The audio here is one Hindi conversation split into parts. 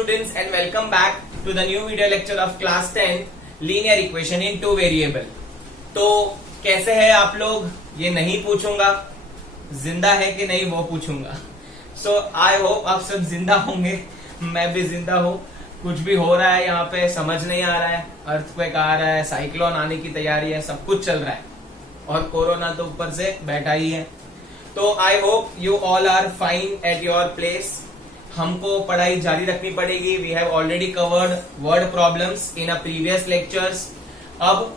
students and welcome back to the new video lecture of class 10 linear equation in two variable। तो कैसे है आप लोग, ये नहीं पूछूंगा, जिंदा है कि नहीं वो पूछूंगा। सो आई होप आप सब जिंदा होंगे, मैं भी जिंदा हूँ। कुछ भी हो रहा है यहाँ पे समझ नहीं आ रहा है, अर्थक्वेक आ रहा है, साइक्लोन आने की तैयारी है, सब कुछ चल रहा है और कोरोना तो ऊपर से बैठा ही है। तो I hope you all are fine at your place. हमको पढ़ाई जारी रखनी पड़ेगी। We have already covered word problems in a previous lectures. अब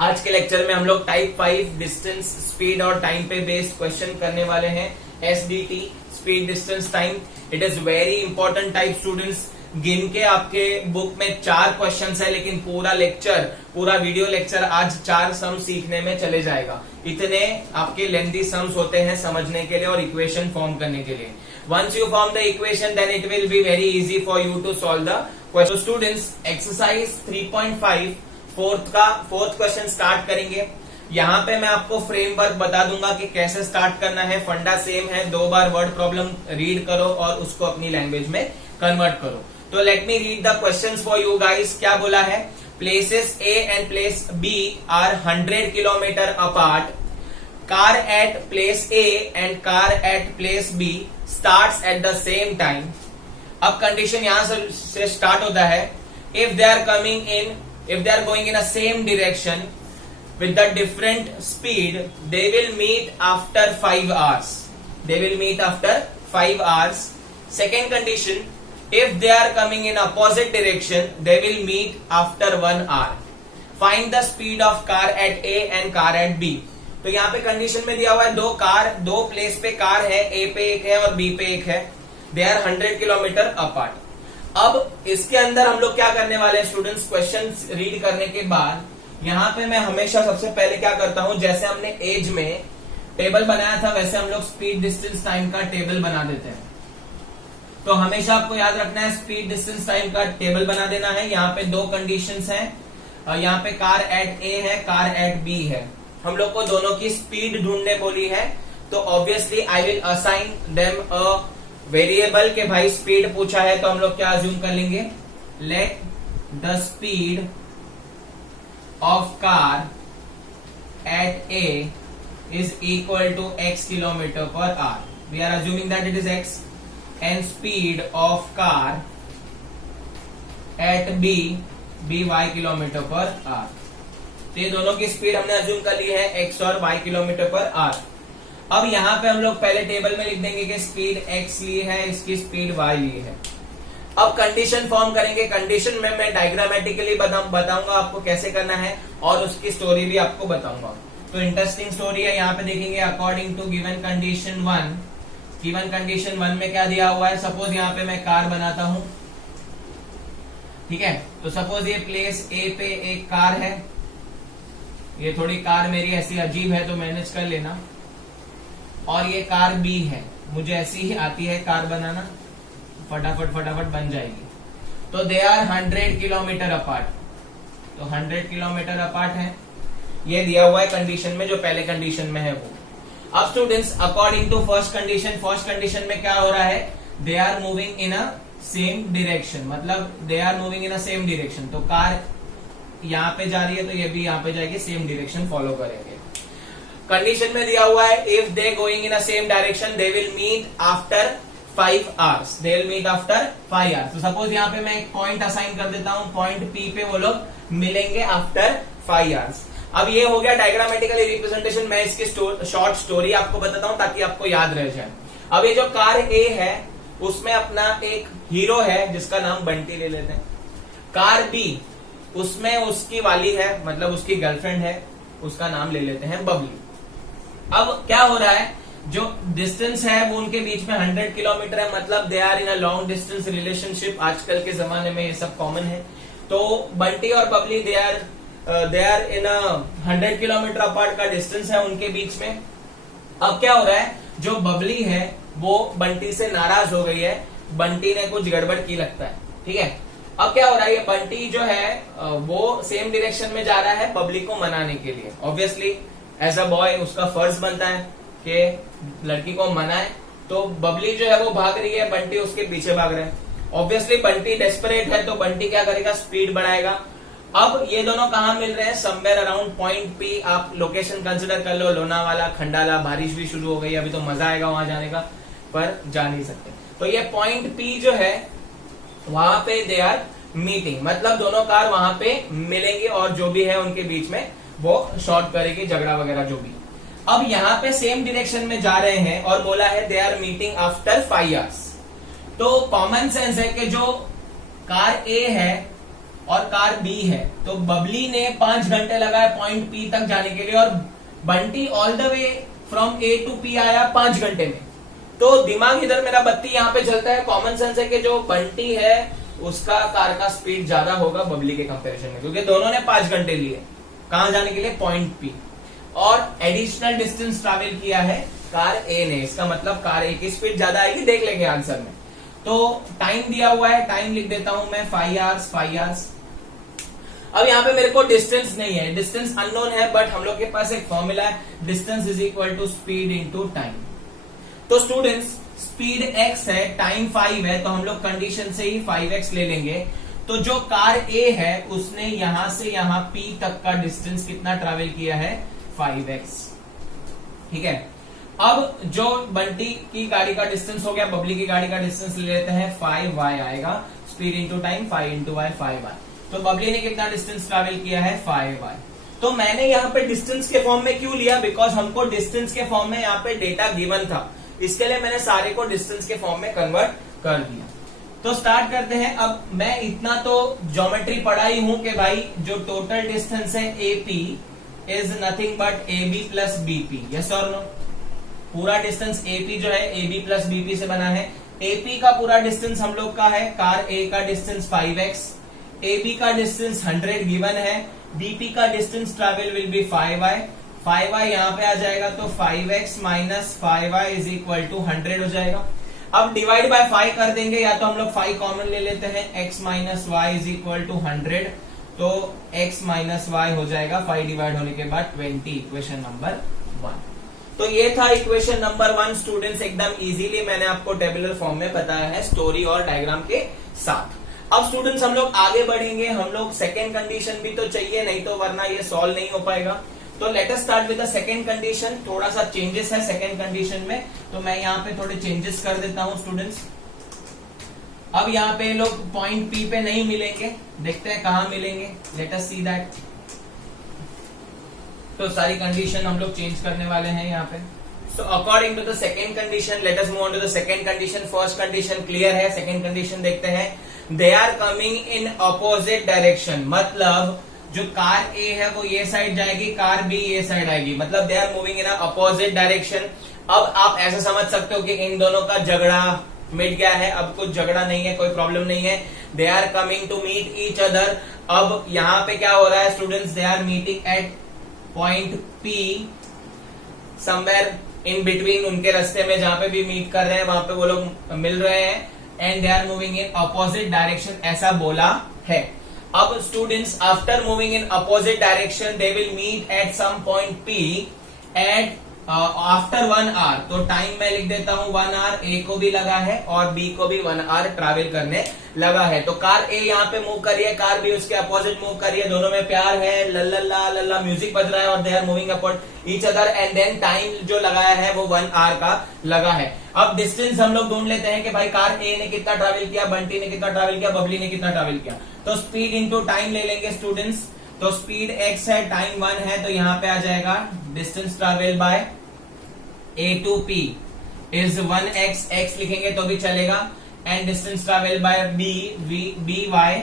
आज के लेक्चर में हम लोग टाइप 5 डिस्टेंस, स्पीड और टाइम पे बेस्ड क्वेश्चन करने वाले हैं। SDT, speed distance time, it is very important type students. गिन के आपके बुक में 4 क्वेश्चंस है, लेकिन पूरा लेक्चर, पूरा वीडियो लेक्चर आज 4 सम सीखने में चले जाएगा। इतने आपके लेंथी सम्स होते हैं समझने के लिए और इक्वेशन फॉर्म करने के लिए। Once you form the equation, then it will be very easy for you to solve the question. So students, exercise 3.5 fourth question start करेंगे। यहाँ पे मैं आपको फ्रेमवर्क बता दूंगा कि कैसे स्टार्ट करना है। फंडा सेम है, 2 बार वर्ड प्रॉब्लम रीड करो और उसको अपनी लैंग्वेज में कन्वर्ट करो। तो let me read the questions for you guys. क्या बोला है? Places A and place B are 100 kilometre apart. Car at place A and car at place B starts at the same time। अब कंडीशन यहां से स्टार्ट होता है। if they are going in a same direction with the different speed, they will meet after 5 hours। they will meet after 5 hours। second condition, if they are coming in opposite direction, they will meet after 1 hour। find the speed of car at A and car at B। तो यहाँ पे कंडीशन में दिया हुआ है दो प्लेस पे कार है, A पे एक है और B पे एक है। They are 100 kilometre apart. अब इसके अंदर हम लोग क्या करने वाले हैं स्टूडेंट्स, क्वेश्चन रीड करने के बाद यहाँ पे मैं हमेशा सबसे पहले क्या करता हूं, जैसे हमने एज में टेबल बनाया था वैसे हम लोग स्पीड डिस्टेंस टाइम का टेबल बना देते हैं। तो हमेशा आपको याद रखना है स्पीड डिस्टेंस टाइम का टेबल बना देना है। यहाँ पे 2 कंडीशंस हैं। यहाँ पे कार एट A है, कार एट B है। हम लोग को दोनों की स्पीड ढूंढने बोली है, तो obviously I will assign them a variable के भाई स्पीड पूछा है तो हम लोग क्या अज्यूम कर लेंगे, let the speed of car at A is equal to x kilometre per hour. We are assuming that it is x and speed of car at B y kilometre per hour. तो ये दोनों की स्पीड हमने अज्यूम कर ली है x और y किलोमीटर पर आवर। अब यहाँ पे हम लोग पहले टेबल में लिख देंगे कि स्पीड x ली है, इसकी स्पीड y ली है। अब कंडीशन फॉर्म करेंगे। कंडीशन में मैं डायग्रामेटिकली बताऊंगा आपको कैसे करना है और उसकी स्टोरी भी आपको बताऊंगा। तो इंटरेस्टिंग स्टोरी है, यहाँ पे देखेंगे according to given condition 1। Given condition 1 में क्या दिया हुआ है, सपोज यहाँ पे मैं कार बनाता हूं, ठीक है। तो सपोज ये प्लेस A पे एक कार है, ये थोड़ी कार मेरी ऐसी अजीब है तो मैनेज कर लेना, और ये कार B है, मुझे ऐसी ही आती है कार बनाना, फटाफट बन जाएगी। तो दे आर 100 किलोमीटर अपार्ट। तो 100 किलोमीटर अपार्ट है, ये दिया हुआ है कंडीशन में, जो पहले कंडीशन में है वो। अब students according to first condition में क्या हो रहा है, they are moving in a same direction, मतलब they are moving in a same direction. तो कार यहाँ पे जा रही है तो ये भी यहाँ पे जाएगी, सेम डायरेक्शन फॉलो करेंगे। कंडीशन में दिया हुआ है if they going in a same direction they will meet after 5 hours. They will meet after 5 hours. तो सपोज यहाँ पे मैं एक पॉइंट असाइन कर देता हूँ, पॉइंट P पे वो लोग मिलेंगे आफ्टर 5 आवर्स। अब ये हो गया डायग्रामेटिकली रिप्रेजेंटेशन। मैं इसकी शॉर्ट स्टोरी आपको बताता हूँ ताकि आपको याद रह जाए। अब ये जो कार A है उसमें अपना एक हीरो है जिसका नाम बंटी ले लेते हैं। कार B उसमें उसकी वाली है, मतलब उसकी गर्लफ्रेंड है, उसका नाम ले लेते हैं बबली। अब क्या हो रहा है, जो डिस्टेंस है वो उनके बीच में 100 किलोमीटर है, मतलब they are in a long distance relationship. आजकल के जमाने में ये सब कॉमन है। तो बंटी और Babli they are in a 100 kilometre apart का डिस्टेंस है उनके बीच में। अब क्या हो रहा है, जो बबली है वो बंटी से नाराज हो गई है, बंटी ने कुछ गड़बड़ की लगता है, ठीक है। अब क्या हो रहा है, ये बंटी जो है वो सेम डायरेक्शन में जा रहा है बबली को मनाने के लिए। ऑब्वियसली एज अ बॉय उसका फर्ज बनता है कि लड़की को मनाए। तो बबली जो है वो भाग रही है, बंटी उसके पीछे भाग रहा है। ऑब्वियसली बंटी डेस्परेट है तो बंटी क्या करेगा, स्पीड बढ़ाएगा। अब ये दोनों कहां मिल रहे हैं, समवेयर अराउंड पॉइंट पी। आप लोकेशन कंसिडर कर लो, लोनावाला, खंडाला। बारिश भी शुरू हो गई, अभी तो मजा आएगा वहां जाने का, पर जा नहीं सकते। तो ये पॉइंट पी जो है वहां पे दे आर मीटिंग, मतलब दोनों कार वहां पे मिलेंगे और जो भी है उनके बीच में वो शॉर्ट करेगी, झगड़ा वगैरह जो भी। अब यहाँ पे सेम डायरेक्शन में जा रहे हैं और बोला है they are meeting after 5 hours. तो कॉमन सेंस है कि जो कार ए है और कार बी है, तो बबली ने 5 घंटे लगाए पॉइंट पी तक जाने के लिए और Bunty all the way from A to P आया 5 घंटे में। तो दिमाग इधर, मेरा बत्ती यहाँ पे चलता है। कॉमन सेंस है कि जो बंटी है उसका कार का स्पीड ज्यादा होगा बबली के कंपैरिजन में, क्योंकि दोनों ने 5 घंटे लिए कहां जाने के लिए, पॉइंट पी। और एडिशनल डिस्टेंस ट्रैवल किया है कार ए ने, इसका मतलब कार ए की स्पीड ज्यादा आएगी, देख लेंगे आंसर में। तो टाइम दिया हुआ है, टाइम लिख देता हूं मैं 5 आवर्स। अब यहाँ पे मेरे को डिस्टेंस नहीं है, डिस्टेंस अननोन है, बट हम लोग के पास एक फॉर्मूला है, distance is equal to speed into time. तो स्टूडेंट्स स्पीड x है, टाइम 5 है, तो हम लोग कंडीशन से ही 5x ले लेंगे। तो जो कार A है उसने यहां से यहां P तक का डिस्टेंस कितना ट्रैवल किया है, 5x। ठीक है। अब जो बंटी की गाड़ी का डिस्टेंस हो गया, बबली की गाड़ी का डिस्टेंस ले लेते हैं, 5y आएगा, speed into time 5 into y 5y। तो बबली ने कितना डिस्टेंस ट्रैवल किया है, 5y। तो मैंने यहाँ पे डिस्टेंस के फॉर्म में क्यों लिया, बिकॉज हमको डिस्टेंस के फॉर्म में यहाँ पे डेटा गिवन था, इसके लिए मैंने सारे को डिस्टेंस के फॉर्म में कन्वर्ट कर दिया। तो स्टार्ट करते हैं। अब मैं इतना तो ज्योमेट्री पढ़ा ही हूं कि भाई जो टोटल डिस्टेंस है AP is nothing but AB plus BP, yes और नो। पूरा डिस्टेंस AP जो है AB प्लस BP से बना है। AP का पूरा डिस्टेंस हम लोग का है, कार A का डिस्टेंस 5x, AB का डिस्टेंस 100 गिवन है, BP का distance travel will be 5y। 5y यहाँ पे आ जाएगा तो 5x minus 5y is equal to 100 हो जाएगा। अब डिवाइड बाय 5 कर देंगे, या तो हम लोग 5 कॉमन ले लेते हैं, x minus y is equal to 100, तो x माइनस वाई हो जाएगा 5 डिवाइड होने के बाद 20, इक्वेशन नंबर 1। तो ये था इक्वेशन नंबर 1 स्टूडेंट्स, एकदम इजीली मैंने आपको टेबुलर फॉर्म में बताया है, स्टोरी और डायग्राम के साथ। अब स्टूडेंट्स हम लोग आगे बढ़ेंगे, हम लोग सेकेंड कंडीशन भी तो चाहिए, नहीं तो वरना ये सॉल्व नहीं हो पाएगा। तो let us start with the second condition. थोड़ा सा चेंजेस है सेकेंड कंडीशन में, तो मैं यहाँ पे थोड़े चेंजेस कर देता हूं स्टूडेंट्स। अब यहाँ पे लोग पॉइंट पी पे नहीं मिलेंगे, देखते हैं कहां मिलेंगे, लेट अस सी दैट। तो सारी कंडीशन हम लोग चेंज करने वाले हैं यहाँ पे। So according to the second condition, let us move on to the second condition. First condition clear है, सेकेंड कंडीशन देखते हैं। They are coming in opposite direction, मतलब जो कार ए है वो ये साइड जाएगी, कार बी ये साइड आएगी, मतलब they are moving in opposite direction. अब आप ऐसा समझ सकते हो कि इन दोनों का झगड़ा मिट गया है, अब कुछ झगड़ा नहीं है, कोई प्रॉब्लम नहीं है। They are coming to meet each other. अब यहाँ पे क्या हो रहा है students, they are meeting at point P, somewhere in between, उनके रास्ते में जहां पे भी मीट कर रहे हैं वहां पे वो लोग मिल रहे हैं, and they are moving in opposite direction, ऐसा बोला है। अब students after moving in opposite direction they will meet at some point P at after 1 hour. तो टाइम मैं लिख देता हूं 1 आवर, ए को भी लगा है और बी को भी 1 आवर ट्रैवल करने लगा है। तो कार ए यहाँ पे मूव कर रही है, कार बी उसके अपोजिट मूव कर रही है, दोनों में प्यार है, लल्ला लल्ला म्यूजिक बज रहा है और they are moving apart each other, and then time जो लगाया है वो 1 आवर का लगा है। अब डिस्टेंस हम लोग ढूंढ लेते हैं कि भाई कार ए ने कितना ट्रैवल किया, बंटी ने कितना ट्रैवल किया, बबली ने कितना ट्रैवल किया। तो स्पीड इंटू टाइम ले लेंगे स्टूडेंट्स। तो स्पीड x है, टाइम 1 है, तो यहाँ पे आ जाएगा distance travel bye A to P is 1x, x लिखेंगे तो भी चलेगा, and distance travel bye B y,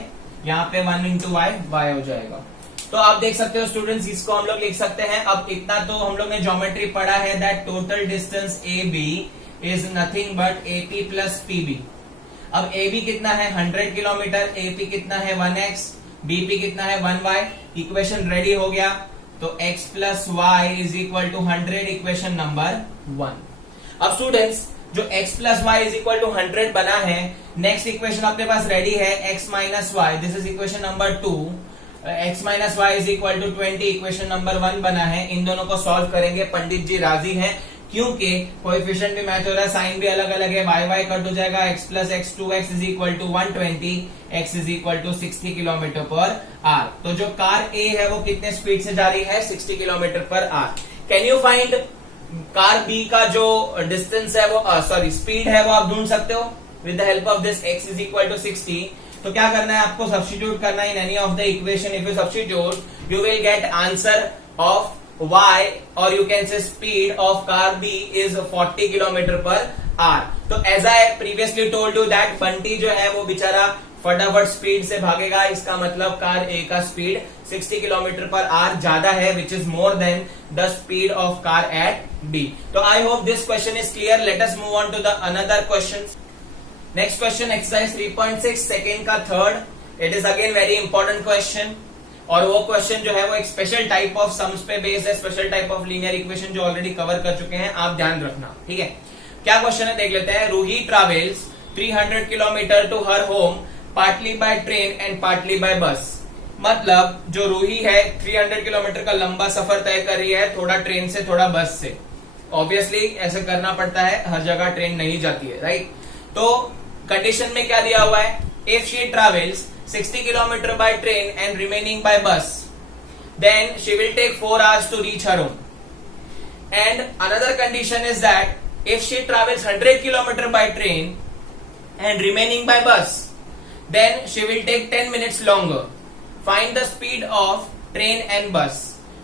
यहाँ पे 1 इंटू y हो जाएगा। तो आप देख सकते हो स्टूडेंट्स, इसको हम लोग लिख सकते हैं। अब इतना तो हम लोग ने ज्योमेट्री पढ़ा है, that total distance AB is nothing but AP plus PB। अब AB कितना है 100 किलोमीटर, AP कितना है 1x, BP कितना है 1y। इक्वेशन रेडी हो गया, तो x plus y is equal to 100, equation number 1। अब स्टूडेंट्स जो x plus y is equal to 100 बना है, नेक्स्ट इक्वेशन अपने पास रेडी है, x minus y, this is equation number 2, x minus y is equal to 20, equation number 1 बना है। इन दोनों को सॉल्व करेंगे, पंडित जी राजी हैं क्योंकि कोएफिशिएंट भी मैच हो रहा है, साइन भी अलग अलग है, वाई वाई कट हो जाएगा, x plus x 2x is equal to 120, x is equal to 60 kilometre per hour. तो जो कार ए है वो कितने स्पीड से जा रही है, 60 kilometre per hour. Can you find car B का जो डिस्टेंस है वो सॉरी स्पीड है वो आप ढूंढ सकते हो with the help of this x is equal to 60। तो क्या करना है आपको, सब्स्टिट्यूट करना है in any of the equation. If you substitute you will get answer of y or you can say speed of car B is 40 kilometre per hour. तो as I previously told you that Bunty जो है वो बेचारा फटाफट स्पीड से भागेगा, इसका मतलब कार ए का स्पीड 60 किलोमीटर पर आवर ज्यादा है, which is more than the speed of car at B. तो I hope this question is clear. Let us move on to the another question. Next question exercise 3.6 second का third. It is again very important question और वो क्वेश्चन जो है वो एक स्पेशल टाइप ऑफ सम्स पे बेस्ड है, special type of linear equation जो ऑलरेडी कवर कर चुके हैं, आप ध्यान रखना, ठीक है। क्या क्वेश्चन है देख लेते हैं। Ruhi travels 300 kilometre to her home partly by train and partly by bus. मतलब जो रूही है 300 किलोमीटर का लंबा सफर तय कर रही है, थोड़ा ट्रेन से थोड़ा बस से। ऑब्वियसली ऐसे करना पड़ता है, हर जगह ट्रेन नहीं जाती है, राइट। तो कंडीशन में क्या दिया हुआ है, if she travels 60 kilometer by train and remaining by bus, then she will take 4 hours to reach her home. And another condition is that if she travels 100 kilometer by train and remaining by bus, then she will take 10 minutes longer. Find the speed of train and bus.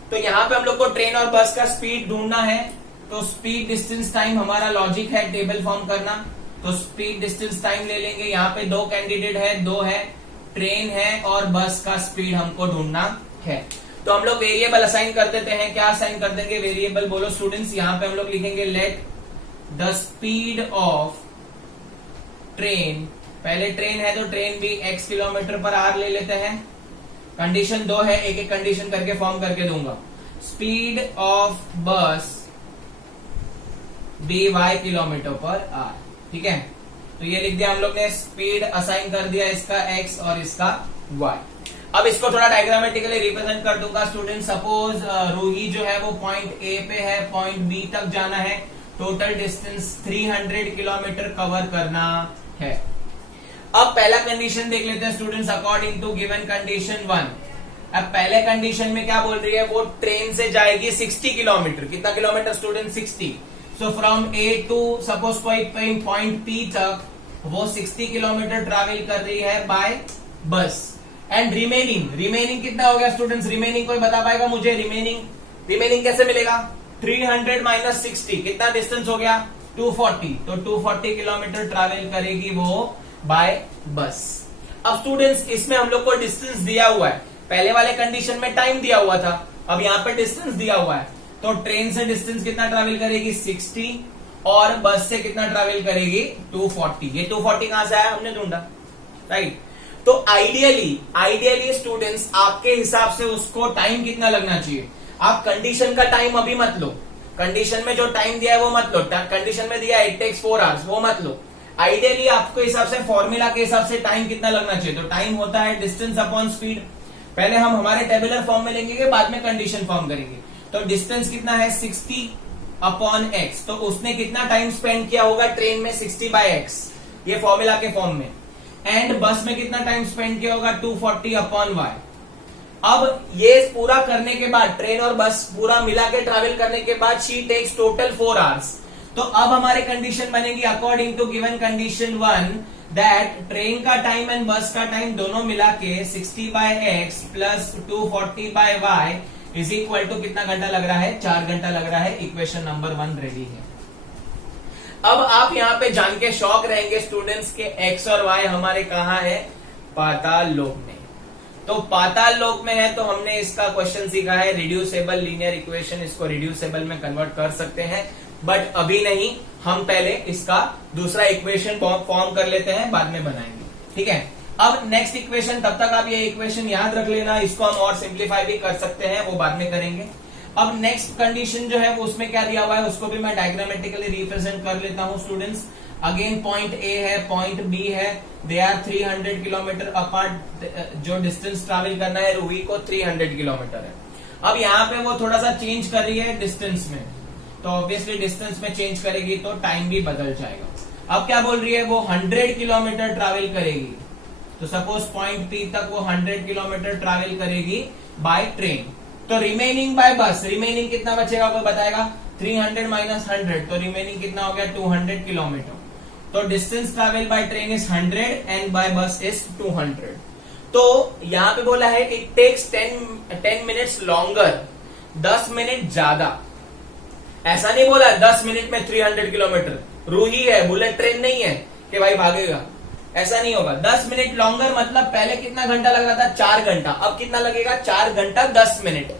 तो यहाँ पे हम लोग को ट्रेन और बस का स्पीड ढूंढना है। तो स्पीड डिस्टेंस टाइम हमारा लॉजिक है टेबल फॉर्म करना। तो स्पीड डिस्टेंस टाइम ले लेंगे। यहाँ पे दो कैंडिडेट है, दो है, ट्रेन है और बस का स्पीड हमको ढूंढना है। तो हम लोग वेरिएबल असाइन कर देते हैं। क्या असाइन कर देंगे वेरिएबल, बोलो स्टूडेंट्स। यहाँ पे हम लोग लिखेंगे late the speed of train, पहले ट्रेन है तो ट्रेन भी x किलोमीटर पर आवर ले लेते हैं। कंडीशन 2 है, एक एक कंडीशन करके फॉर्म करके दूंगा। स्पीड ऑफ बस by किलोमीटर पर आवर, ठीक है। तो ये लिख दिया हम लोग ने, स्पीड असाइन कर दिया इसका x और इसका y। अब इसको थोड़ा डायग्रामेटिकली रिप्रेजेंट कर दूंगा स्टूडेंट। सपोज रूही जो है वो पॉइंट ए पे है, पॉइंट बी तक जाना है, टोटल डिस्टेंस 300 किलोमीटर कवर करना है। अब पहला कंडीशन देख लेते हैं students according to given condition 1। अब पहले कंडीशन में क्या बोल रही है, वो ट्रेन से जाएगी 60 किलोमीटर। कितना kilometre student, 60। So from A to suppose कोई पॉइंट पी तक वो 60 किलोमीटर ट्रैवल कर रही है बाय बस। एंड रिमेनिंग कितना हो गया स्टूडेंट्स, रिमेनिंग कोई बता पाएगा मुझे? रिमेनिंग कैसे मिलेगा, 300 माइनस 60 कितना डिस्टेंस हो गया, 240। तो 240 किलोमीटर ट्रैवल करेगी वो बाय बस। अब स्टूडेंट्स इसमें हम लोग को डिस्टेंस दिया हुआ है, पहले वाले कंडीशन में टाइम दिया हुआ था, अब यहाँ पे डिस्टेंस दिया हुआ है। तो ट्रेन से डिस्टेंस कितना ट्रैवल करेगी, 60, और बस से कितना ट्रैवल करेगी, 240। ये 240 कहां से आया, हमने ढूंढा, राइट। तो आइडियली स्टूडेंट्स आपके हिसाब से उसको टाइम कितना लगना चाहिए। आप कंडीशन का टाइम अभी मत लो, कंडीशन में जो टाइम दिया है वो मत लो। कंडीशन में दिया है इट टेक्स 4 आवर्स, वो मत लो। आइडियली आपके हिसाब से फॉर्मूला के हिसाब से टाइम कितना लगना चाहिए। तो टाइम होता है डिस्टेंस अपॉन स्पीड। पहले हम हमारे टेबुलर फॉर्म में लेंगे, बाद में कंडीशन फॉर्म करेंगे। तो डिस्टेंस कितना है, 60 अपॉन x। तो उसने कितना टाइम स्पेंड किया होगा ट्रेन में, 60 बाय x, ये फॉर्मूला के फॉर्म में। एंड बस में कितना टाइम स्पेंड किया होगा, 240 अपॉन y। अब ये पूरा करने के बाद, ट्रेन और बस पूरा मिला के ट्रेवल करने के बाद, शी टेक्स टोटल 4 आवर्स। तो अब हमारे कंडीशन बनेगी according to given condition 1 that train का टाइम एंड बस का टाइम दोनों मिला के 60 by x plus 240 by y is equal to कितना घंटा लग रहा है, 4 घंटा लग रहा है। इक्वेशन नंबर 1 रेडी है। अब आप यहाँ पे जान के शॉक रहेंगे स्टूडेंट्स के x और y हमारे कहाँ है, पाताल लोक में। तो पाताल लोक में है तो हमने इसका क्वेश्चन सीखा है रिड्यूसेबल लीनियर इक्वेशन, इसको रिड्यूसेबल में कन्वर्ट कर सकते हैं, बट अभी नहीं। हम पहले इसका दूसरा इक्वेशन फॉर्म कर लेते हैं, बाद में बनाएंगे, ठीक है। अब नेक्स्ट इक्वेशन, तब तक आप ये इक्वेशन याद रख लेना, इसको हम और सिंप्लीफाई भी कर सकते हैं, वो बाद में करेंगे। अब नेक्स्ट कंडीशन जो है वो उसमें क्या दिया हुआ है उसको भी मैं डायग्रामेटिकली रिप्रेजेंट कर लेता हूं स्टूडेंट्स। अगेन पॉइंट ए है, पॉइंट बी है, दे आर 300 किलोमीटर अपार्ट। जो डिस्टेंस ट्रैवल करना है रूही को 300 किलोमीटर है। अब यहाँ पे वो थोड़ा सा चेंज कर रही है डिस्टेंस में, तो ऑब्वियसली डिस्टेंस में चेंज करेगी तो टाइम भी बदल जाएगा। अब क्या बोल रही है, वो 100 किलोमीटर ट्रैवल करेगी, तो सपोज पॉइंट पी तक वो 100 किलोमीटर ट्रैवल करेगी बाय ट्रेन। तो रिमेनिंग बाय बस, रिमेनिंग कितना बचेगा कोई बताएगा? 300 माइनस 100, तो रिमेनिंग कितना हो गया? 200 किलोमीटर। तो distance travel by train is 100 and by bus is 200। तो यहां पे बोला है it takes 10 minutes longer, 10 minute ज्यादा। ऐसा नहीं बोला 10 मिनट में 300 किलोमीटर, रूही है, बुलेट ट्रेन नहीं है कि भाई भागेगा, ऐसा नहीं होगा। 10 मिनट लॉन्गर मतलब पहले कितना घंटा लग रहा था? 4 घंटा, अब कितना लगेगा? 4 घंटा 10 मिनट।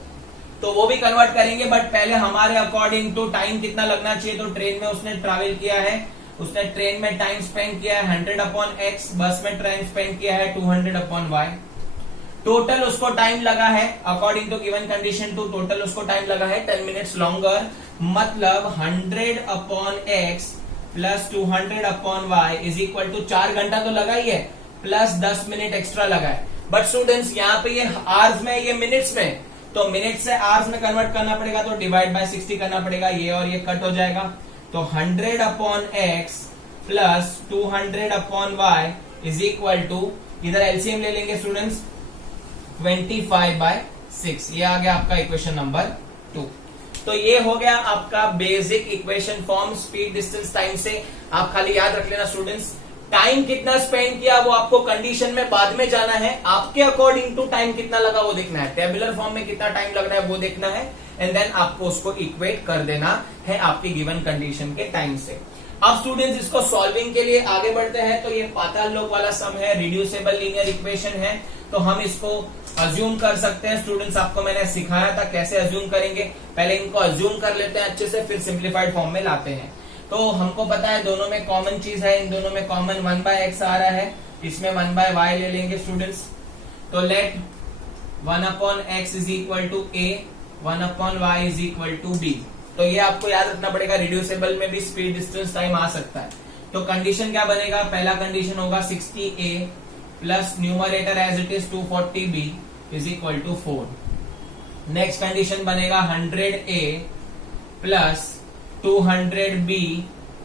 तो वो भी कन्वर्ट करेंगे, बट पहले हमारे अकॉर्डिंग टू टाइम कितना लगना चाहिए। तो ट्रेन में उसने ट्रैवल किया है, उसने ट्रेन में टाइम स्पेंड किया है 100/x, बस में टाइम स्पेंड किया है 200/y। टोटल उसको टाइम लगा है according to given condition two, total उसको टाइम लगा है 10 मिनट्स लॉन्गर, मतलब 100/x plus 200/y is equal to 4 घंटा तो लगा ही है, प्लस 10 मिनट एक्स्ट्रा लगा है। बट स्टूडेंट्स यहाँ पे ये आवर्स में, ये मिनट्स में, तो मिनट से आवर्स में कन्वर्ट करना पड़ेगा, तो डिवाइड बाय 60 करना पड़ेगा, ये और ये कट हो जाएगा। तो 100/x plus 200/y is equal to, इधर एलसीएम ले लेंगे स्टूडेंट्स, 25/6। ये आ गया आपका इक्वेशन नंबर 2। तो ये हो गया आपका basic equation form speed distance time से। आप खाली याद रख लेना स्टूडेंट्स, टाइम कितना स्पेंड किया वो आपको कंडीशन में बाद में जाना है, आपके अकॉर्डिंग टू टाइम कितना लगा वो देखना है, टेबुलर फॉर्म में कितना टाइम लग रहा है वो देखना है, एंड देन आपको उसको इक्वेट कर देना है आपकी गिवन कंडीशन के टाइम से। अब स्टूडेंट्स इसको सॉल्विंग के लिए आगे बढ़ते हैं। तो ये पाताल लोक वाला सम है, रिड्यूसेबल लीनियर इक्वेशन है, तो हम इसको अज्यूम कर सकते हैं। स्टूडेंट्स आपको मैंने सिखाया था कैसे अज्यूम करेंगे, पहले इनको अज्यूम कर लेते हैं अच्छे से, फिर सिंप्लीफाइड फॉर्म में लाते हैं। तो हमको पता है दोनों में कॉमन चीज है, इन दोनों में कॉमन 1/x आ रहा है, इसमें 1/y ले लेंगे स्टूडेंट्स। तो let 1/x is equal to a, 1/y is equal to b। तो ये आपको याद रखना पड़ेगा, रिड्यूसेबल में भी स्पीड डिस्टेंस टाइम आ सकता है। तो कंडीशन क्या बनेगा? पहला कंडीशन होगा 60a plus numerator as it is 240b is equal to 4। Next condition बनेगा 100a plus 200b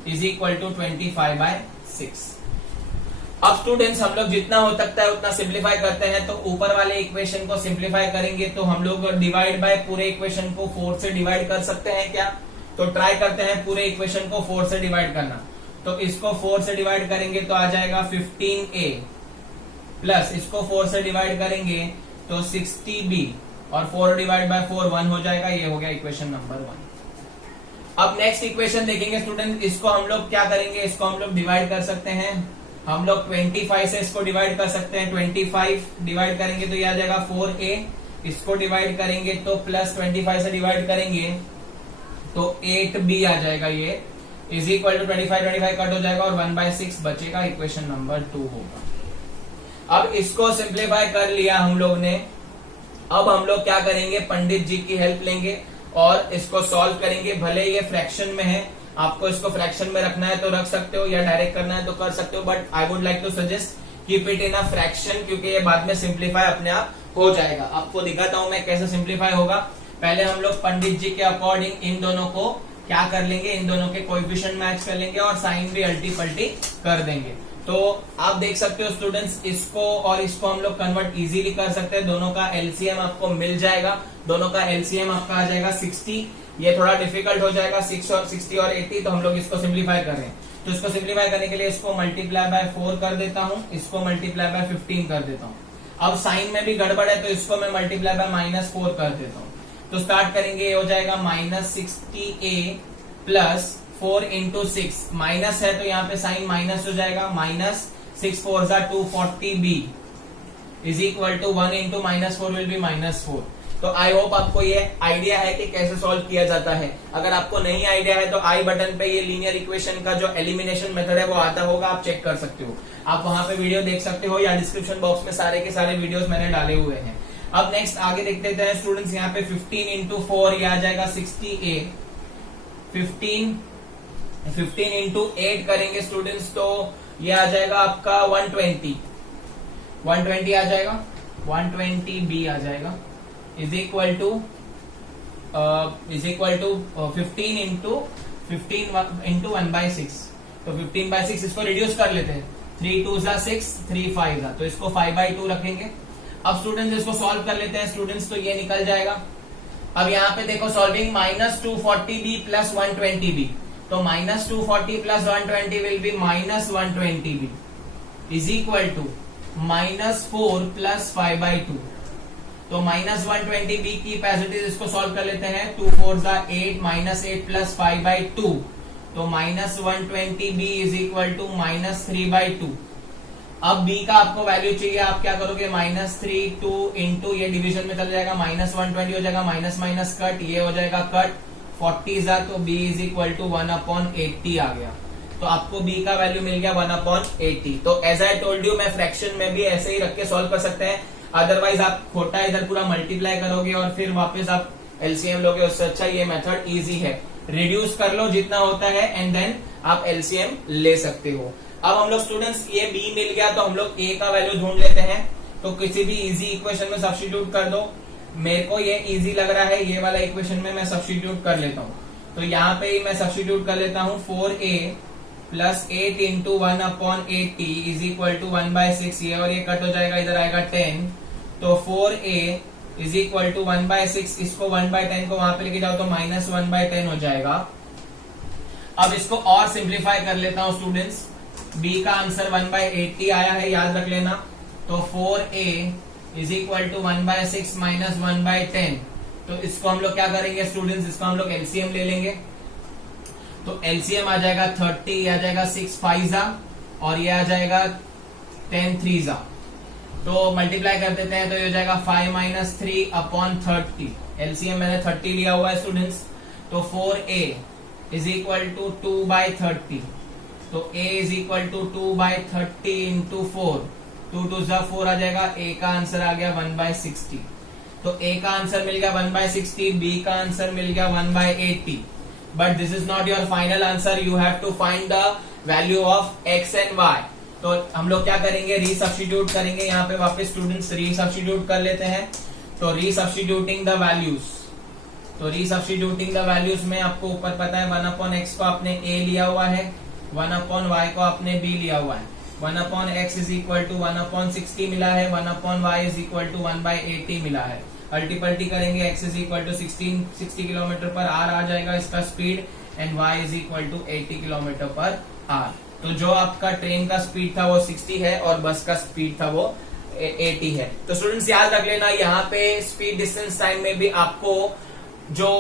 is equal to 25/6। अब स्टूडेंट्स हम लोग जितना हो सकता है उतना सिंप्लीफाई करते हैं। तो ऊपर वाले इक्वेशन को सिंप्लीफाई करेंगे तो हम लोग डिवाइड बाय पूरे इक्वेशन को 4 से डिवाइड कर सकते हैं क्या? तो ट्राई करते हैं पूरे इक्वेशन को 4 से डिवाइड करना। तो इसको 4 से डिवाइड करेंगे तो आ जाएगा 15a प्लस इसको 4 से डिवाइड करेंगे तो 60b और 4 डिवाइड बाय 4 1 हो जाएगा। ये हो गया इक्वेशन नंबर 1। अब नेक्स्ट इक्वेशन देखेंगे स्टूडेंट, इसको हम लोग क्या करेंगे, इसको हम लोग डिवाइड कर सकते हैं। हम लोग 25 से इसको डिवाइड कर सकते हैं, 25 डिवाइड करेंगे तो ये आ जाएगा 4a, इसको डिवाइड करेंगे तो प्लस 25 से डिवाइड करेंगे तो 8b आ जाएगा। ये इज इक्वल टू 25 कट हो जाएगा और 1/6 बचेगा, इक्वेशन नंबर 2 होगा। अब इसको सिंप्लीफाई कर लिया हम लोग ने। अब हम लोग क्या करेंगे, पंडित जी की हेल्प लेंगे और इसको सॉल्व करेंगे। भले ये फ्रैक्शन में है, आपको इसको फ्रैक्शन में रखना है तो रख सकते हो, या डायरेक्ट करना है तो कर सकते हो, but I would like to suggest keep it in a fraction, क्योंकि ये बाद में सिंप्लीफाई अपने आप हो जाएगा। आपको दिखाता हूं मैं कैसे सिंप्लीफाई होगा। पहले हम लोग पंडित जी के अकॉर्डिंग इन दोनों को क्या कर लेंगे, इन दोनों के कोएफिशिएंट मैच कर लेंगे और साइन भी अल्टी पल्टी कर देंगे। तो आप देख सकते हो स्टूडेंट्स, इसको और इसको हम लोग कन्वर्ट इजीली कर सकते हैं। दोनों का एलसीएम आपको मिल जाएगा, दोनों का एलसीएम आपका आ जाएगा 60। ये थोड़ा डिफिकल्ट हो जाएगा 60 और 80, तो हम लोग इसको सिंप्लीफाई कर रहे हैं। तो इसको सिंप्लीफाई करने के लिए इसको मल्टीप्लाई बाय 4 कर देता हूं, इसको मल्टीप्लाई बाय 15 कर देता हूं। अब साइन में भी गड़बड़ है तो इसको मैं मल्टीप्लाई बाय -4 कर देता हूं। तो स्टार्ट करेंगे, ये हो जाएगा -60a प्लस 4 इंटू 6, माइनस है तो यहाँ पे साइन माइनस हो जाएगा, -6 4 240b is equal to 1 into -4 will be -4। तो आई होप आपको ये आइडिया है कि कैसे सॉल्व किया जाता है। अगर आपको नहीं आइडिया है तो आई बटन पे ये लीनियर इक्वेशन का जो एलिमिनेशन मेथड है वो आता होगा, आप चेक कर सकते हो। आप वहां पे वीडियो देख सकते हो या डिस्क्रिप्शन बॉक्स में सारे के सारे वीडियोस मैंने डाले हुए हैं। अब नेक्स्ट आगे देखते हैं स्टूडेंट्स, यहाँ पे 15 इंटू 4 ये आ जाएगा 60a, 15 इंटू 8 करेंगे स्टूडेंट्स तो ये आ जाएगा आपका 120 आ जाएगा, 120b आ जाएगा is equal to is equal to 15 into 1/6। तो 15/6 इसको रिड्यूस कर लेते हैं। 3 2 ज़ा 6, 3 5 ज़ा, तो इसको 5/2 रखेंगे। अब स्टूडेंट्स इसको सॉल्व कर लेते हैं स्टूडेंट्स, तो ये निकल जाएगा। अब यहाँ पे देखो सॉल्विंग -240b प्लस 120b, तो -240 plus 120 will be -120b is equal to -4 plus 5/2। तो -120b की पैसिटीज इसको सॉल्व कर लेते हैं। 2 4 ज़ा 8, -8 प्लस 5/2, तो -120b इज इक्वल टू -3/2। अब b का आपको वैल्यू चाहिए, आप क्या करोगे, -3 2 इंटू ये डिवीजन में चला जाएगा, -120 हो जाएगा, माइनस माइनस कट, ये हो जाएगा कट, 40 ज़ा, तो b इज इक्वल टू 1/80 आ गया। तो आपको b का वैल्यू मिल गया 1/80। तो एज आई टोल्ड यू, मैं फ्रैक्शन में भी ऐसे ही रख के सॉल्व कर सकते हैं, अदरवाइज आप खोटा इधर पूरा मल्टीप्लाई करोगे और फिर वापस आप एलसीएम लोगे, उससे अच्छा ये मेथड इजी है। रिड्यूस कर लो जितना होता है एंड देन आप एलसीएम ले सकते हो। अब हम लोग स्टूडेंट्स ये b मिल गया, तो हम लोग a का वैल्यू ढूंढ लेते हैं। तो किसी भी इजी इक्वेशन में सब्स्टिट्यूट कर दो। मेरे को ये इजी लग रहा है, ये वाला इक्वेशन में मैं सब्स्टिट्यूट कर लेता हूँ। तो यहाँ पे ही मैं सब्स्टिट्यूट कर लेता हूँ। 4a plus 8 into 1/80 is equal to 1/6, ये और ये कट हो जाएगा, इधर आएगा 10। तो 4a इज इक्वल टू 1/6, इसको 1/10 को वहां पे लेके जाओ तो -1/10 हो जाएगा। अब इसको और सिंप्लीफाई कर लेता हूँ स्टूडेंट्स। b का आंसर 1/80 आया है, याद रख लेना। तो 4a is equal to 1/6 minus 1/10। तो इसको हम लोग क्या करेंगे स्टूडेंट्स, इसको हम लोग एलसीएम ले लेंगे। तो एलसीएम आ जाएगा 30, ये आ जाएगा 6 5 ज़ा, और ये आ जाएगा 10 3 ज़ा। तो मल्टीप्लाई कर देते हैं, तो ये हो जाएगा 5 - 3/30। एलसीएम मैंने 30 लिया हुआ है स्टूडेंट्स। तो 4a इज इक्वल टू 2/30। तो a is equal to 2/30 into 4, 2 2 ज़ा 4 आ जाएगा। a का आंसर आ गया 1/60। तो a का आंसर मिल गया 1/60, b का आंसर मिल गया 1/80। But this is not your final answer, you have to find the value of x and y। तो हम लोग क्या करेंगे, रीसब्स्टिट्यूट करेंगे। यहाँ पे वापस स्टूडेंट्स रीसब्स्टिट्यूट कर लेते हैं। तो रीसब्स्टिट्यूटिंग द वैल्यूज, तो रीसब्स्टिट्यूटिंग द वैल्यूज में आपको ऊपर पता है 1/x को आपने a लिया हुआ है, 1/y को आपने b लिया हुआ है। 1/x इज इक्वल टू 1/60 मिला है, 1/y इज इक्वल टू 1/80 मिला है। अल्टीपल्टी करेंगे, x is equal to 60 kilometre per hour आ जाएगा इसका speed, and y is equal to 80 kilometre per hour. तो जो आपका ट्रेन का स्पीड था वो 60 है और बस का स्पीड था वो 80 है। तो स्टूडेंट्स याद रख लेना, यहाँ पे स्पीड डिस्टेंस टाइम में भी आपको जो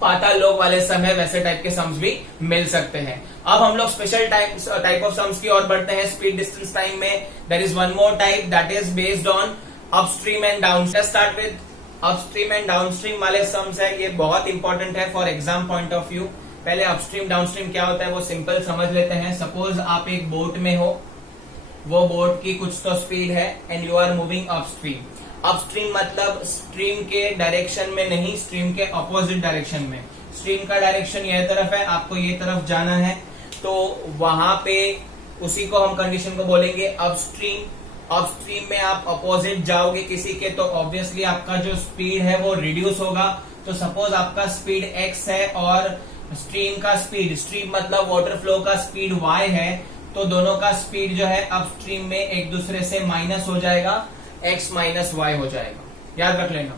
पाताल लोक वाले सम है वैसे टाइप के सम्स भी मिल सकते हैं। अब हम लोग स्पेशल टाइप ऑफ सम्स की ओर बढ़ते हैं स्पीड डिस्टेंस टाइम में। There is one more type that is based on upstream and downstream. Start with upstream and downstream वाले सम्स है, ये बहुत इंपॉर्टेंट है for exam point of view. पहले अपस्ट्रीम डाउनस्ट्रीम क्या होता है वो सिंपल समझ लेते हैं। सपोज आप एक बोट में हो, वो बोट की कुछ तो स्पीड है and you are moving upstream. Upstream मतलब स्ट्रीम के डायरेक्शन में नहीं, स्ट्रीम के अपोजिट डायरेक्शन में। स्ट्रीम का डायरेक्शन ये तरफ है, आपको ये तरफ जाना है, तो वहां पे उसी को हम कंडीशन को बोलेंगे अपस्ट्रीम। अपस्ट्रीम में आप अपोजिट जाओगे किसी के, तो ऑब्वियसली आपका जो स्पीड है वो रिड्यूस होगा। तो सपोज आपका स्पीड x है और स्ट्रीम का स्पीड, स्ट्रीम मतलब वाटर फ्लो का स्पीड y है, तो दोनों का स्पीड जो है अपस्ट्रीम में एक दूसरे से माइनस हो जाएगा, x माइनस y हो जाएगा, याद रख लेना।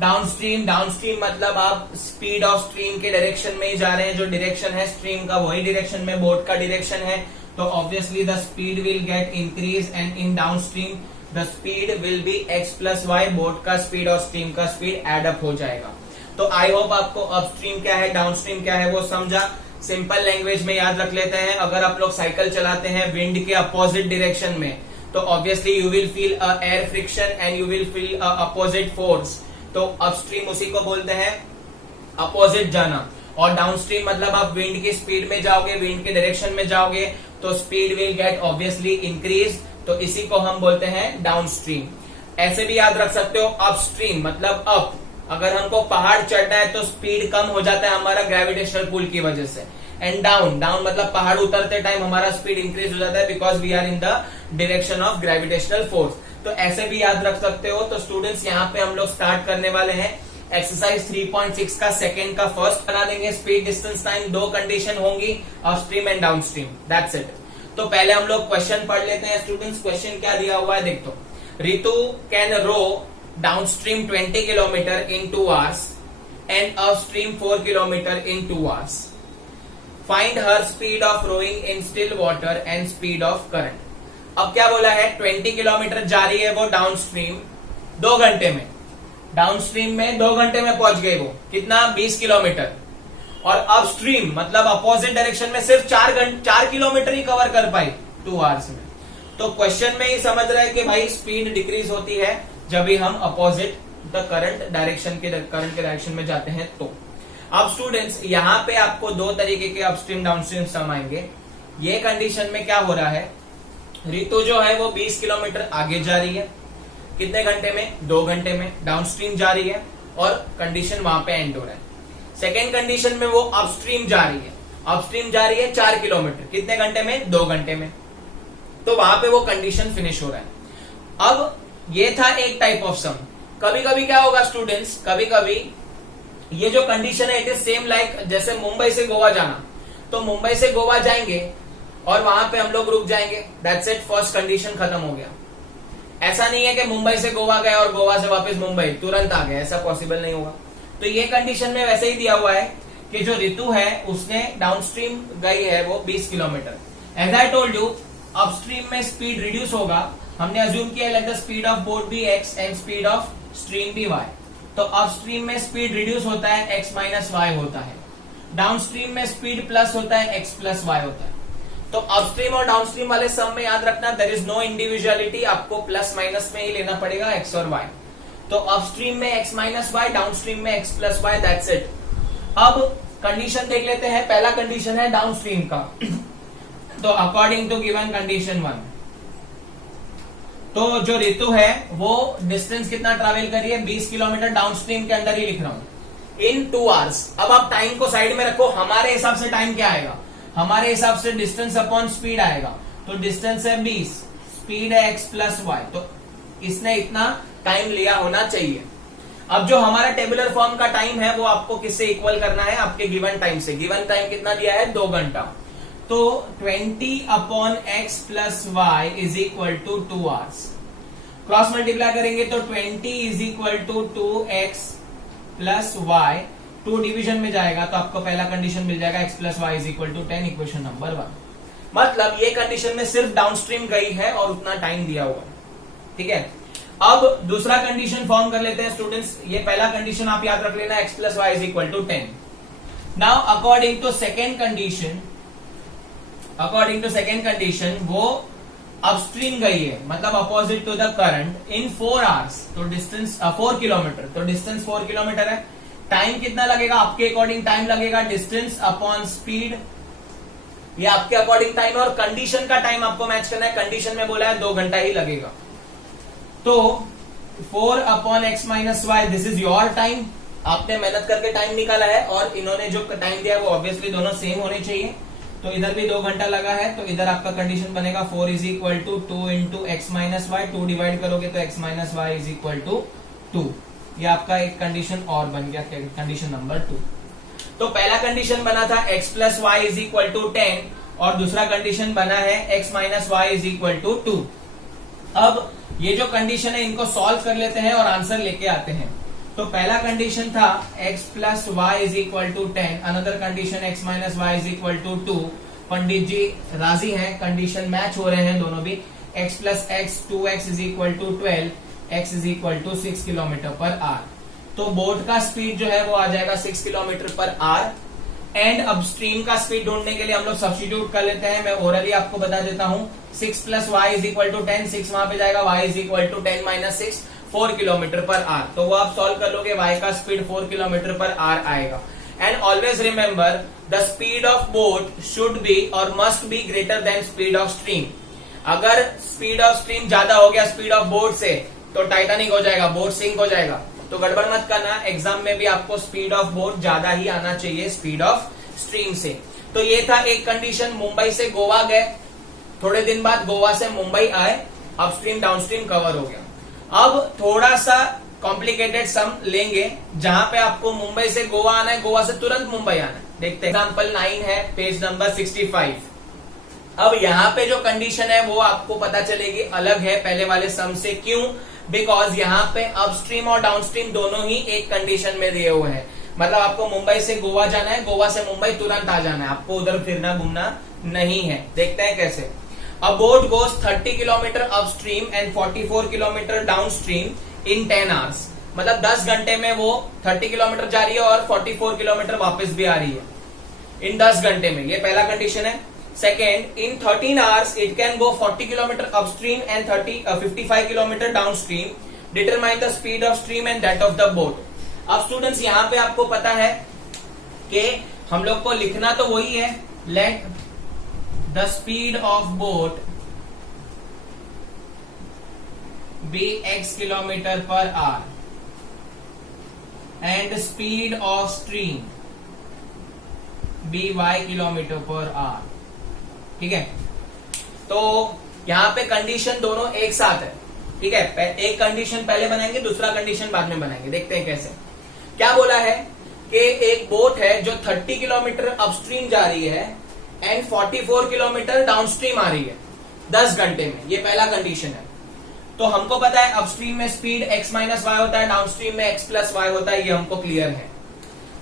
डाउनस्ट्रीम, डाउनस्ट्रीम मतलब आप स्पीड ऑफ स्ट्रीम के डायरेक्शन में ही जा रहे हैं, जो डायरेक्शन है स्ट्रीम का वही डायरेक्शन में बोट का डायरेक्शन है, तो obviously the speed will get increase and in downstream the speed will be x plus y। Boat का स्पीड और स्ट्रीम का स्पीड एड अप हो जाएगा। तो आई होप आपको अपस्ट्रीम क्या है डाउनस्ट्रीम क्या है वो समझा। सिंपल लैंग्वेज में याद रख लेते हैं, अगर आप लोग साइकिल चलाते हैं विंड के अपोजिट डायरेक्शन में, तो obviously you will feel air friction and you will feel opposite force. तो अपस्ट्रीम उसी को बोलते हैं अपोजिट जाना, और डाउनस्ट्रीम मतलब आप विंड की स्पीड में जाओगे, विंड के डायरेक्शन में जाओगे, तो speed will get obviously increase, तो इसी को हम बोलते हैं डाउनस्ट्रीम। ऐसे भी याद रख सकते हो अपस्ट्रीम मतलब अप, अगर हमको पहाड़ चढ़ना है तो स्पीड कम हो जाता है हमारा ग्रेविटेशनल पुल की वजह से, एंड डाउन, डाउन मतलब पहाड़ उतरते टाइम हमारा स्पीड इंक्रीज हो जाता है because we are in the direction of gravitational force. तो ऐसे भी याद रख सकते हो। तो स्टूडेंट्स यहाँ पे हम लोग स्टार्ट करने वाले हैं एक्सरसाइज 3.6 का सेकंड का फर्स्ट बना देंगे। स्पीड, डिस्टेंस, टाइम, दो कंडीशन होंगी upstream and downstream, that's it. तो पहले हम लोग क्वेश्चन पढ़ लेते हैं स्टूडेंट्स। क्वेश्चन क्या दिया हुआ है देख दो। Ritu can row downstream 20 kilometre in 2 hours and upstream 4 kilometer in 2 hours. Find her speed of rowing in still water and speed of current. अब क्या बोला है, 20 किलोमीटर जा रही है वो डाउनस्ट्रीम 2 घंटे में, डाउनस्ट्रीम में 2 घंटे में पहुंच गई वो, कितना 20 किलोमीटर, और अपस्ट्रीम मतलब अपोजिट डायरेक्शन में सिर्फ 4 किलोमीटर ही कवर कर पाई 2 आवर्स में। तो क्वेश्चन में ही समझ रहा है कि भाई स्पीड डिक्रीज होती है जब भी हम अपोजिट द करंट डायरेक्शन के डायरेक्शन में जाते हैं। तो अब स्टूडेंट्स यहाँ पे आपको दो तरीके के अपस्ट्रीम डाउनस्ट्रीम सम आएंगे। ये कंडीशन में क्या हो रहा है, रितु जो है वो 20 किलोमीटर आगे जा रही है, कितने घंटे में, 2 घंटे में, डाउनस्ट्रीम जा रही है और कंडीशन वहां पे एंड हो रहा है। सेकेंड कंडीशन में वो अपस्ट्रीम जा रही है, अपस्ट्रीम जा रही है 4 किलोमीटर, कितने घंटे में, 2 घंटे में, तो वहां पे वो कंडीशन फिनिश हो रहा है। अब ये था एक टाइप ऑफ सम। कभी कभी क्या होगा स्टूडेंट्स, कभी कभी ये जो कंडीशन है इट इज सेम लाइक जैसे मुंबई से गोवा जाना, तो मुंबई से गोवा जाएंगे और वहां पे हम लोग रुक जाएंगे, दैट्स इट, फर्स्ट कंडीशन खत्म हो गया। ऐसा नहीं है कि मुंबई से गोवा गए और गोवा से वापस मुंबई तुरंत आ गए, ऐसा पॉसिबल नहीं होगा। तो ये कंडीशन में वैसे ही दिया हुआ है कि जो रितु है उसने डाउनस्ट्रीम गई है वो 20 kilometre. As I told you, upstream में स्पीड रिड्यूस होगा, हमने अज्यूम किया let the speed of boat be x and speed of stream be y। तो अपस्ट्रीम में स्पीड रिड्यूस होता है, x माइनस y होता है, डाउनस्ट्रीम में स्पीड प्लस होता है, x प्लस y होता है। तो अपस्ट्रीम और डाउनस्ट्रीम वाले सम में याद रखना देयर इज नो इंडिविजुअलिटी, आपको प्लस माइनस में ही लेना पड़ेगा x और y। तो अपस्ट्रीम में x माइनस y, डाउनस्ट्रीम में x plus y, that's it. अब कंडीशन देख लेते हैं। पहला कंडीशन है डाउनस्ट्रीम का। तो अकॉर्डिंग टू गिवन कंडीशन 1, तो जो रितु है वो डिस्टेंस कितना ट्रैवल करी है, 20 किलोमीटर, डाउनस्ट्रीम के अंदर ही लिख रहा हूं, इन 2 hours। अब आप टाइम को साइड में रखो, हमारे हिसाब से टाइम क्या आएगा, हमारे हिसाब से डिस्टेंस अपॉन स्पीड आएगा। तो डिस्टेंस है 20, स्पीड है x प्लस y, तो इसने इतना टाइम लिया होना चाहिए। अब जो हमारा टेबुलर फॉर्म का टाइम है वो आपको किससे इक्वल करना है, आपके गिवन टाइम से। गिवन टाइम कितना दिया है, 2 घंटा। तो 20 upon x plus y is equal to 2 hours। Cross multiply करेंगे तो 20 is equal to 2x plus y, 2 division में जाएगा तो आपको पहला कंडीशन मिल जाएगा x plus y is equal to 10, equation number 1। मतलब ये कंडीशन में सिर्फ डाउनस्ट्रीम गई है और उतना टाइम दिया हुआ है, ठीक है। अब दूसरा कंडीशन फॉर्म कर लेते हैं स्टूडेंट्स। ये पहला कंडीशन आप याद रख लेना, x plus y is equal to 10। Now according to second condition, वो अपस्ट्रीम गई है मतलब opposite to the current in 4 hours। तो डिस्टेंस 4 किलोमीटर, तो डिस्टेंस 4 किलोमीटर है। टाइम कितना लगेगा, आपके अकॉर्डिंग टाइम लगेगा डिस्टेंस अपॉन स्पीड, ये आपके अकॉर्डिंग टाइम, और कंडीशन का टाइम आपको मैच करना है। कंडीशन में बोला है 2 घंटा ही लगेगा। तो 4 upon x minus y, this is your time, आपने मेहनत करके टाइम निकाला है, और इन्होंने जो टाइम दिया है वो ऑब्वियसली दोनों सेम होने चाहिए। तो इधर भी 2 घंटा लगा है, तो इधर आपका कंडीशन बनेगा 4 is equal to 2 into x minus y, 2 divide करोगे तो x minus y is equal to 2। ये आपका एक कंडीशन और बन गया, कंडीशन नंबर 2। तो पहला कंडीशन बना था x plus y is equal to 10, और दूसरा कंडीशन बना है x minus y is equal to 2। अब ये जो कंडीशन है इनको सॉल्व कर लेते हैं और आंसर लेके आते हैं। तो पहला कंडीशन था x plus y is equal to 10, another condition x minus y is equal to 2। पंडित जी राजी हैं, कंडीशन मैच हो रहे हैं दोनों भी। x plus x 2x is equal to 12, x is equal to 6 kilometre per hour. तो बोट का स्पीड जो है वो आ जाएगा 6 किलोमीटर पर आवर। एंड अब स्ट्रीम का स्पीड ढूंढने के लिए हम लोग सब्स्टिट्यूट कर लेते हैं। मैं ओरली आपको बता देता हूं, 6 plus y is equal to 10, 6 वहां पे जाएगा, y is equal to 10 minus 6, 4 kilometre per hour. तो वो आप सॉल्व कर लोगे, y का स्पीड 4 किलोमीटर पर आवर आएगा। And always remember the speed of boat should be और must be greater than speed of stream. अगर स्पीड ऑफ स्ट्रीम ज्यादा हो गया स्पीड ऑफ बोट से तो टाइटैनिक हो जाएगा, बोट सिंक हो जाएगा। तो गड़बड़ मत करना, एग्जाम में भी आपको स्पीड ऑफ बोट ज्यादा ही आना चाहिए स्पीड ऑफ स्ट्रीम से। तो ये था एक कंडीशन, मुंबई से गोवा गए, थोड़े दिन बाद गोवा से मुंबई आए, अपस्ट्रीम डाउनस्ट्रीम कवर हो गया। अब थोड़ा सा कॉम्प्लिकेटेड सम लेंगे जहां पे आपको मुंबई से गोवा आना है, गोवा से तुरंत मुंबई आना है। देखते हैं एग्जाम्पल 9 है, पेज नंबर 65। अब यहाँ पे जो कंडीशन है वो आपको पता चलेगी अलग है पहले वाले सम से। क्यों? बिकॉज यहाँ पे अपस्ट्रीम और डाउनस्ट्रीम दोनों ही एक कंडीशन में दिए हुए हैं। मतलब आपको मुंबई से गोवा जाना है, गोवा से मुंबई तुरंत आ जाना है, आपको उधर फिरना घूमना नहीं है। देखते हैं कैसे। अ boat goes 30 kilometre upstream and 44 kilometre downstream in 10 hours. मतलब 10 घंटे में वो 30 किलोमीटर जा रही है और 44 किलोमीटर वापस भी आ रही है इन 10 घंटे में। ये पहला कंडीशन है। Second, in 13 hours it can go 40 kilometre upstream and 55 kilometre downstream. Determine the speed of stream and that of the boat. अब स्टूडेंट्स यहाँ पे आपको पता है कि हम लोग को लिखना तो वही है, let the speed of boat be x kilometre per hour and speed of stream be y kilometre per hour. ठीक है, तो यहां पे कंडीशन दोनों एक साथ है। ठीक है, एक कंडीशन पहले बनाएंगे, दूसरा कंडीशन बाद में बनाएंगे। देखते हैं कैसे। क्या बोला है कि एक बोट है जो 30 किलोमीटर अपस्ट्रीम जा रही है एंड 44 किलोमीटर डाउनस्ट्रीम आ रही है 10 घंटे में। ये पहला कंडीशन है। तो हमको पता है अपस्ट्रीम में स्पीड x माइनस वाई होता है, डाउनस्ट्रीम में x प्लस वाई होता है, ये हमको क्लियर है।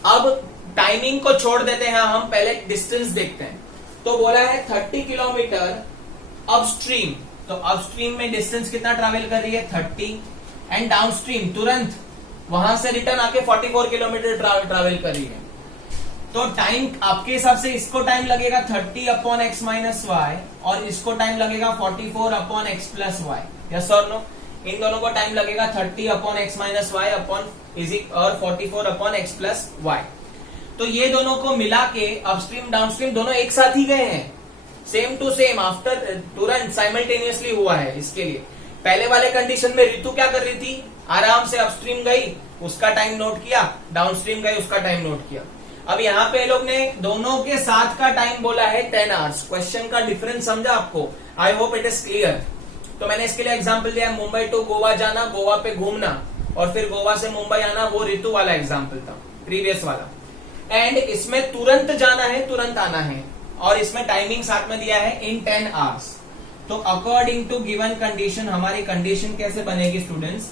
अब टाइमिंग को छोड़ देते हैं, हम पहले डिस्टेंस देखते हैं। तो बोला है 30 किलोमीटर अपस्ट्रीम, तो अपस्ट्रीम में डिस्टेंस कितना ट्रैवल कर रही है 30, एंड डाउनस्ट्रीम तुरंत वहां से रिटर्न आके 44 किलोमीटर ट्रैवल कर रही है। तो टाइम आपके हिसाब से इसको टाइम लगेगा 30 अपॉन एक्स माइनस वाई और इसको टाइम लगेगा 44 upon x plus y. Yes और नो? इन दोनों को टाइम लगेगा 30 upon x minus y upon और 44 अपॉन एक्स प्लस वाई। तो ये दोनों को मिला के अपस्ट्रीम डाउनस्ट्रीम दोनों एक साथ ही गए हैं, सेम टू सेम, आफ्टर तुरंत साइमल्टेनियसली हुआ है। इसके लिए पहले वाले कंडीशन में ऋतु क्या कर रही थी, आराम से अपस्ट्रीम गई, उसका टाइम नोट किया, डाउनस्ट्रीम गई, उसका टाइम नोट किया। अब यहाँ पे लोग ने दोनों के साथ का टाइम बोला है 10 आवर्स। क्वेश्चन का डिफरेंस समझा आपको? I hope it is clear. तो मैंने इसके लिए एग्जाम्पल दिया, मुंबई टू गोवा जाना, गोवा पे घूमना और फिर गोवा से मुंबई आना, वो ऋतु वाला एग्जाम्पल था, प्रीवियस वाला। एंड इसमें तुरंत जाना है, तुरंत आना है, और इसमें टाइमिंग साथ में दिया है इन 10 आवर्स। तो अकॉर्डिंग टू गिवन कंडीशन हमारी कंडीशन कैसे बनेगी स्टूडेंट्स?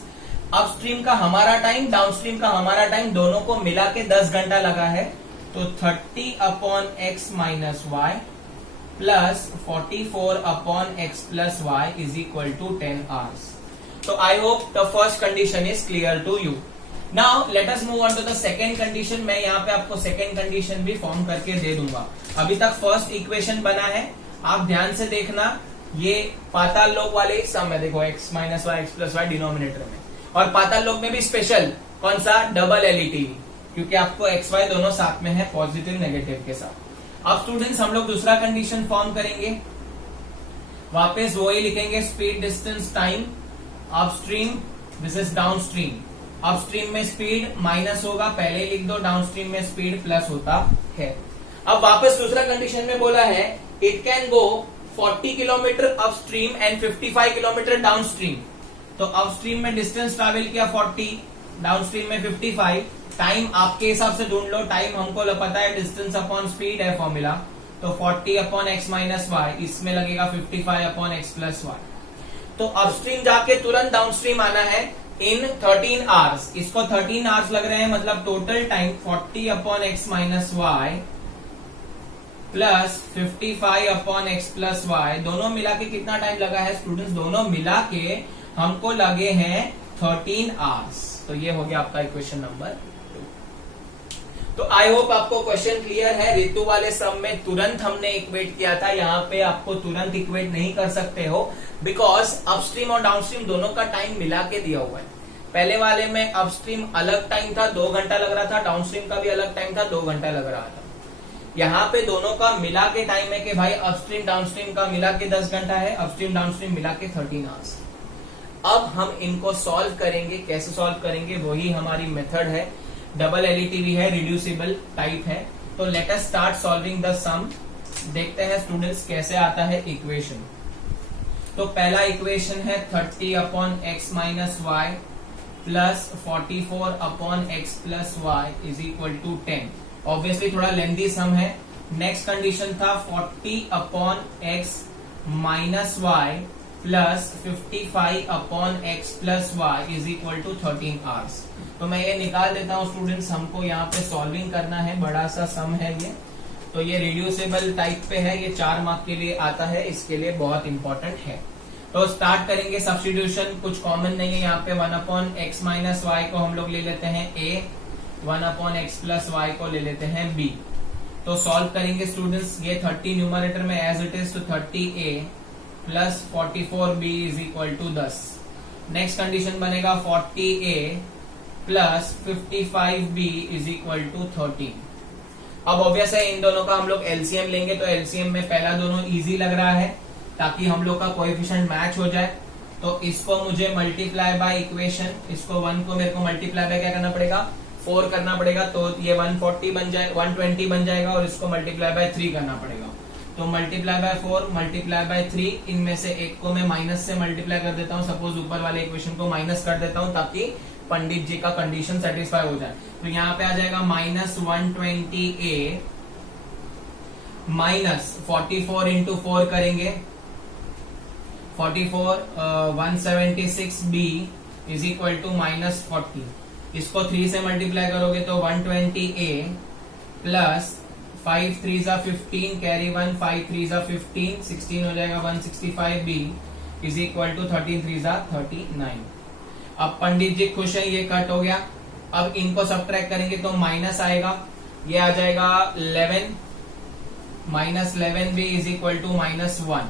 अपस्ट्रीम का हमारा टाइम, डाउनस्ट्रीम का हमारा टाइम, दोनों को मिला के 10 घंटा लगा है। तो 30 upon x minus y plus 44 upon x plus y is equal to 10 hours. तो I hope the first condition is clear to you. Now let us move on to the second condition. मैं यहाँ पे आपको सेकेंड कंडीशन भी फॉर्म करके दे दूंगा। अभी तक फर्स्ट इक्वेशन बना है, आप ध्यान से देखना। ये पाताल लोक वाले ही सम है, देखो x minus y x plus y denominator में, और पाताल लोक में भी स्पेशल कौन सा, डबल एलईटीवी, क्योंकि आपको एक्स वाई दोनों साथ में है, पॉजिटिव नेगेटिव के साथ। अब स्टूडेंट्स हम लोग दूसरा कंडीशन फॉर्म करेंगे, वापस वही लिखेंगे, speed distance time upstream this is downstream. Upstream में स्पीड माइनस होगा, पहले लिख दो, डाउनस्ट्रीम में स्पीड प्लस होता है। अब वापस दूसरा कंडीशन में बोला है it can go 40 kilometre upstream and 55 kilometre downstream. तो अपस्ट्रीम में डिस्टेंस ट्रैवल किया 40, डाउनस्ट्रीम में 55। टाइम आपके हिसाब से ढूंढ लो, टाइम हमको पता है डिस्टेंस अपॉन स्पीड है फॉर्मूला। तो 40 अपॉन एक्स माइनस वाई, इसमें लगेगा 55 अपॉन एक्स प्लस वाई। तो अपस्ट्रीम जाके तुरंत डाउनस्ट्रीम आना है इन 13 आवर्स। इसको 13 आवर्स लग रहे हैं, मतलब total time 40 upon x minus y plus 55 upon x plus y, दोनों मिला के कितना टाइम लगा है स्टूडेंट्स? दोनों मिला के हमको लगे हैं 13 आवर्स। तो ये हो गया आपका इक्वेशन नंबर 2। तो आई होप आपको क्वेश्चन क्लियर है। ऋतु वाले सम में तुरंत हमने इक्वेट किया था, यहाँ पे आपको तुरंत इक्वेट नहीं कर सकते हो, बिकॉज अपस्ट्रीम और डाउनस्ट्रीम दोनों का टाइम मिला के दिया हुआ है। पहले वाले में अपस्ट्रीम अलग टाइम था, 2 घंटा लग रहा था, डाउनस्ट्रीम का भी अलग टाइम था, 2 घंटा लग रहा था। यहाँ पे दोनों का मिला के टाइम है कि भाई अपस्ट्रीम डाउनस्ट्रीम का मिला के 10 घंटा है, अपस्ट्रीम डाउनस्ट्रीम मिला के 13 आवर्स। अब हम इनको सॉल्व करेंगे। कैसे सॉल्व करेंगे? वही हमारी मेथड है, डबल एलईटीवी है, रिड्यूसिबल टाइप है। तो let us start solving the sum. देखते हैं स्टूडेंट्स कैसे आता है इक्वेशन। तो पहला इक्वेशन है 30 upon x minus y plus 44 upon x plus y is equal to 10। Obviously थोड़ा लेंथी सम है। नेक्स्ट कंडीशन था 40 upon x minus y plus 55 upon x plus y is equal to 13 hours. तो मैं ये निकाल देता हूँ स्टूडेंट्स, हमको यहाँ पे सॉल्विंग करना है, बड़ा सा सम है ये। तो ये रिड्यूसेबल टाइप पे है, ये 4 मार्क के लिए आता है, इसके लिए बहुत इंपॉर्टेंट है। तो स्टार्ट करेंगे सब्स्टिट्यूशन, कुछ कॉमन नहीं है यहाँ पे। 1 अपॉन एक्स माइनस वाई को हम लोग ले लेते हैं ए, 1 अपॉन एक्स प्लस वाई को ले लेते हैं बी। तो सॉल्व करेंगे स्टूडेंट्स, ये 30 न्यूमरेटर में एज इट इज, तो 30a plus 44b is equal to 10। Next condition बनेगा 40a plus 55b is equal to 13। अब ऑब्वियस है इन दोनों का हम लोग एलसीएम लेंगे, तो एलसीएम में पहला दोनों इजी लग रहा है ताकि हम लोग का कोएफिशिएंट मैच हो जाए। तो इसको मुझे मल्टीप्लाई बाय इक्वेशन, इसको 1 को मेरे को मल्टीप्लाई बाय क्या करना पड़ेगा, 4 करना पड़ेगा। तो ये 140 बन जाए, 120 बन जाएगा, और इसको मल्टीप्लाई बाय 3 करना पड़ेगा। तो मल्टीप्लाई बाय 4 मल्टीप्लाई बाय 3, इनमें से एक को मैं माइनस से मल्टीप्लाई कर देता हूँ। सपोज ऊपर वाले इक्वेशन को माइनस कर देता हूँ ताकि पंडित जी का कंडीशन सेटिस्फाई हो जाए। तो यहाँ पे आ जाएगा माइनस 120a माइनस 44 इंटू 4 करेंगे, 44 176b is equal to minus 40। इसको 3 से मल्टीप्लाई करोगे तो 120a प्लस 5 3 15 कैरी 1 5 3 15 16 हो जाएगा 165b इज इक्वल टू 13 3 39। अब पंडित जी खुश है, ये कट हो गया। अब इनको सब्ट्रैक्ट करेंगे तो माइनस आएगा, ये आ जाएगा 11 minus 11b is equal to minus 1।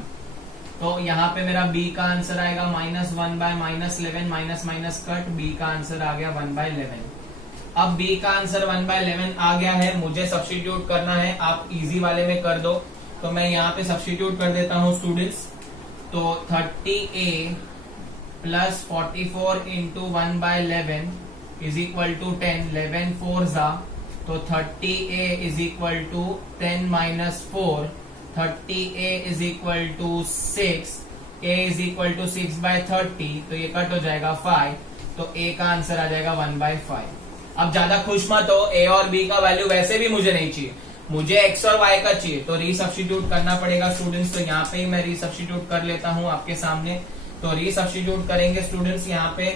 तो यहाँ पे मेरा b का आंसर आएगा minus 1 by minus 11, minus minus cut, b का आंसर आ गया 1 बाय 11। अब b का आंसर 1 बाय 11 आ गया है, मुझे सब्स्टिट्यूट करना है, आप इजी वाले में कर दो। तो मैं यहाँ पे सब्स्टिट्यूट कर देता हूँ स्टूडेंट्स। तो 30a plus 44 into 1 by 11 is equal to 10, 11 4 जा, तो 30a is equal to 10 minus 4, 30a is equal to 6, a is equal to 6 by 30, तो ये कट हो जाएगा 5, तो a का आंसर आ जाएगा 1 बाय 5। अब ज्यादा खुश मत हो, a और b का वैल्यू वैसे भी मुझे नहीं चाहिए, मुझे x और y का चाहिए, तो रीसब्स्टिट्यूट करना पड़ेगा स्टूडेंट्स। तो यहाँ पे ही मैं रीसब्स्टिट्यूट कर लेता हूँ आपके सामने। तो रीसब्स्टिट्यूट करेंगे स्टूडेंट्स, यहाँ पे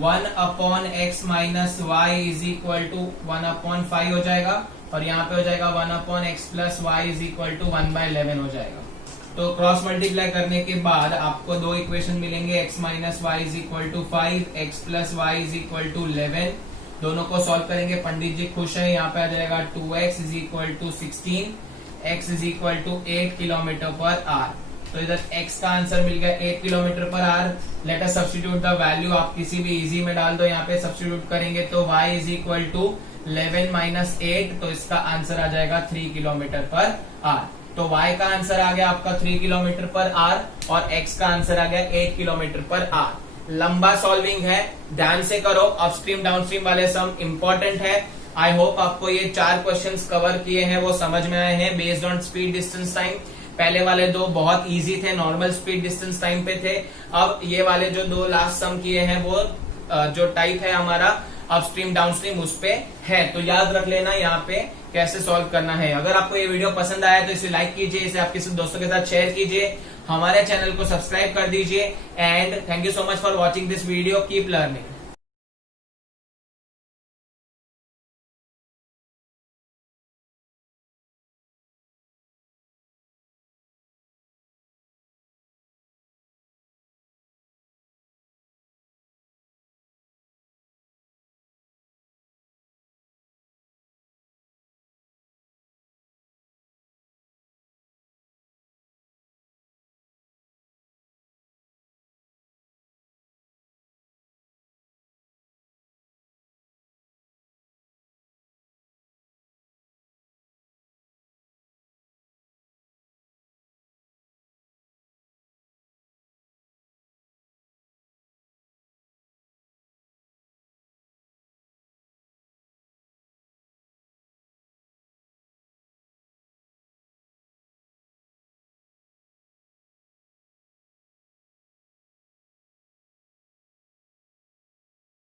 1 upon x minus y is equal to 1 upon 5 हो जाएगा, और यहाँ पे हो जाएगा 1 upon x plus y is equal to 1 by 11 हो जाएगा। तो क्रॉस मल्टीप्लाई करने के बाद आपको दो इक्वेशन मिलेंगे, x minus y is equal to 5, x plus y is equal to 11। दोनों को सॉल्व करेंगे, पंडित जी खुश है। यहाँ पे आ जाएगा 2x is equal to 16, x is equal to 8 kilometre per hour. तो इधर x का आंसर मिल गया 8 kilometre per our. Let us substitute the value, आप किसी भी इजी में डाल दो। यहाँ पे सब्स्टिट्यूट करेंगे तो y is equal to 11 minus 8, तो इसका आंसर आ जाएगा 3 किलोमीटर पर आवर। तो y का आंसर आ गया आपका 3 किलोमीटर पर आवर, और x का आंसर आ गया 8 किलोमीटर पर आवर। लंबा सॉल्विंग है, ध्यान से करो, अपस्ट्रीम डाउनस्ट्रीम वाले सम इंपॉर्टेंट है। आई होप आपको ये 4 क्वेश्चंस कवर किए हैं वो समझ में आए हैं based on speed distance time. पहले वाले 2 बहुत इजी थे, नॉर्मल स्पीड डिस्टेंस टाइम पे थे। अब ये वाले जो 2 लास्ट सम किए हैं वो जो टाइप है हमारा अपस्ट्रीम डाउनस्ट्रीम उस पे है। तो याद रख लेना यहाँ पे कैसे सॉल्व करना है। अगर आपको ये वीडियो पसंद आया तो इसे लाइक कीजिए, इसे आपके दोस्तों के साथ शेयर कीजिए, हमारे चैनल को सब्सक्राइब कर दीजिए। And thank you so much for watching this video, keep learning.